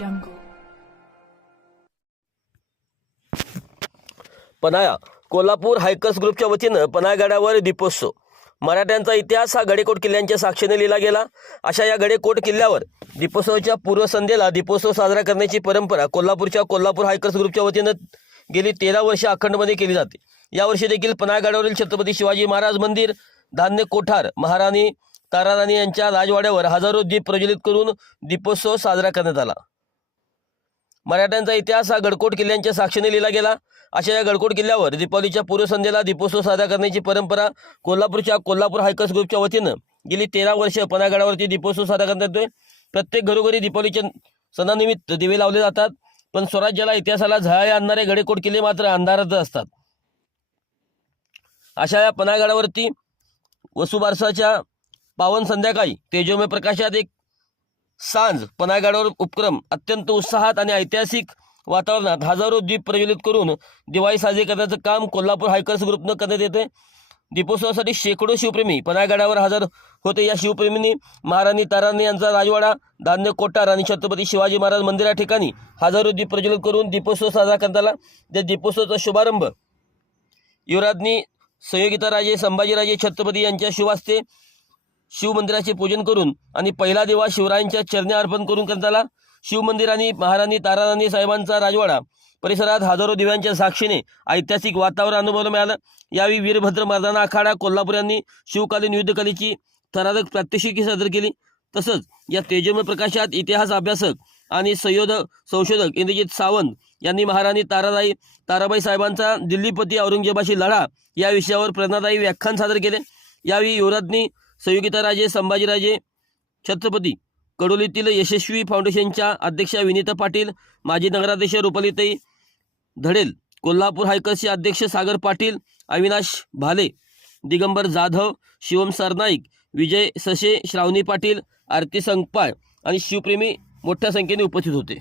jungle. पनाया Kolhapur हायकर्स ग्रुपच्या वतीनं पनायगडावर दीपोत्सव. मराठ्यांचा इतिहास हा गडेकोट किल्ल्यांच्या साक्षीने लिहिला गेला. अशा या गडेकोट किल्ल्यावर दीपोत्सवाच्या पूर्वसंध्येला दीपोत्सव साजरा करण्याची परंपरा कोल्हापूरच्या कोल्हापूर हायकर्स ग्रुपच्या वतीनं गेली तेरा वर्ष अखंडमध्ये केली जाते. यावर्षी देखील पनायगडावरील छत्रपती शिवाजी महाराज मंदिर धान्य कोठार महाराणी ताराराणी यांच्या राजवाड्यावर हजारो दीप प्रज्वलित करून दीपोत्सव साजरा करण्यात आला. मराठ्यांचा इतिहास हा गडकोट किल्ल्यांच्या साक्षीने लिहिला गेला. अशा या गडकोट किल्ल्यावर दीपावलीच्या पूर्वसंध्येला दीपोत्सव साजरा करण्याची परंपरा कोल्हापूरच्या कोल्हापूर हायकर्स ग्रुपच्या वतीनं गेली तेरा वर्ष पनागडावरती दीपोत्सव साजरा करण्यात येतोय. प्रत्येक घरोघरी दीपावलीच्या सणानिमित्त दिवे लावले जातात पण स्वराज्याला इतिहासाला झळाळे आणणारे गडेकोट किल्ले मात्र अंधारात असतात. अशा या पनागडावरती वसुबारसाच्या पावन संध्याकाळी तेजोमय प्रकाशात एक सांज पनागडावर उपक्रम अत्यंत उत्साहात आणि ऐतिहासिक वातावरणात हजारो दीप प्रज्वलित करून दिवाळी साजरी करण्याचं काम कोल्हापूर हायकर्स ग्रुपनं करण्यात येते दीपोत्सवासाठी शेकडो शिवप्रेमी पनागडावर हजर होते. या शिवप्रेमींनी महाराणी ताराणी यांचा राजवाडा धान्य कोटार आणि छत्रपती शिवाजी महाराज मंदिरा ठिकाणी हजारो दीप प्रज्वलित करून दीपोत्सव साजरा करण्यात आला त्या दीपोत्सवाचा शुभारंभ युवराज्ञी संयोगिताराजे संभाजीराजे छत्रपती यांच्या शिवास्ते शिवमंदिराचे पूजन करून आणि पहिला दिवा शिवरायांच्या चरण्या अर्पण करून करण्यात आला शिवमंदिर आणि महाराणी ताराराणी साहेबांचा राजवाडा परिसरात हजारो दिव्यांच्या साक्षीने ऐतिहासिक वातावरण अनुभवायला मिळालं. यावेळी वीरभद्र मर्दाना आखाडा कोल्हापूर यांनी शिवकालीन युद्धकलेची थरारक प्रात्यक्षिकी सादर केली. तसंच या तेजोमय प्रकाशात इतिहास अभ्यासक आणि संयोधक संशोधक इंद्रजित सावंत यांनी महाराणी ताराबाई ताराबाई साहेबांचा दिल्लीपती औरंगजेबाशी लढा या विषयावर प्रेरणादायी व्याख्यान सादर केले. यावेळी युवराजनी संयोगिता राजे संभाजीराजे छत्रपती कडोलीतील यशस्वी फाउंडेशनच्या अध्यक्षा विनीता पाटील माजी नगराध्यक्ष रुपालीताई धडेल कोल्हापूर हायकर्सचे अध्यक्ष सागर पाटील अविनाश भाले दिगंबर जाधव शिवम सरनाईक विजय सशे श्रावणी पाटील आरती संगपाळ आणि शिवप्रेमी मोठ्या संख्येने उपस्थित होते.